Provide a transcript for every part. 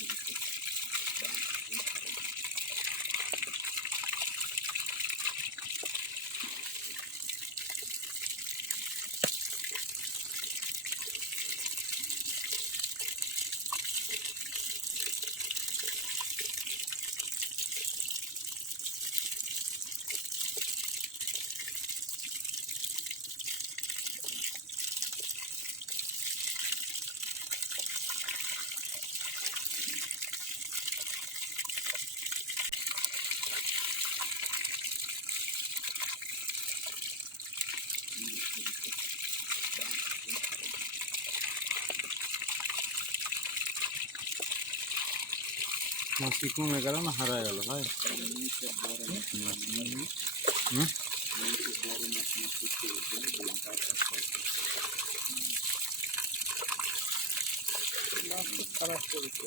দিয়েছি মাছ কি কমে গেল না হারায় গেল ভাই হুম? খারাপ করেছে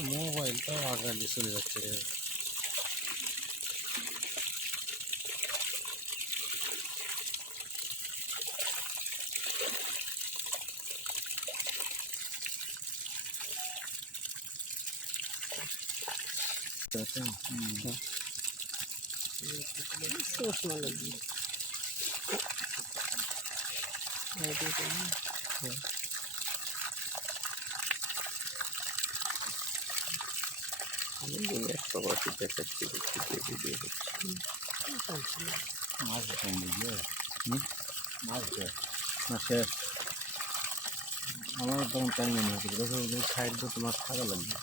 mobile तर वागायला दिसून जाते চলে যাচ্ছে রে চশমা লাগবে একশো বছর দেখাচ্ছি ভিডিও মাছ কম বুঝলে হুম মাছ দেয় না শেষ আমার তখন টাইম মনে হচ্ছে দেখো ওই সাইড দিয়ে তোমার থাকা লাগবে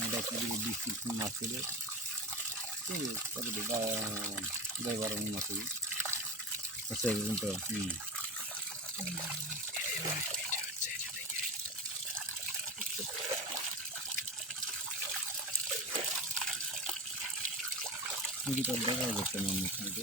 এটা কি বিশ পিস মাছ করে কত দশ বারো মন মাছ হবে আচ্ছা এরকম তো হুম মুড়িটা দেখা যাচ্ছে না অন্য সাইডে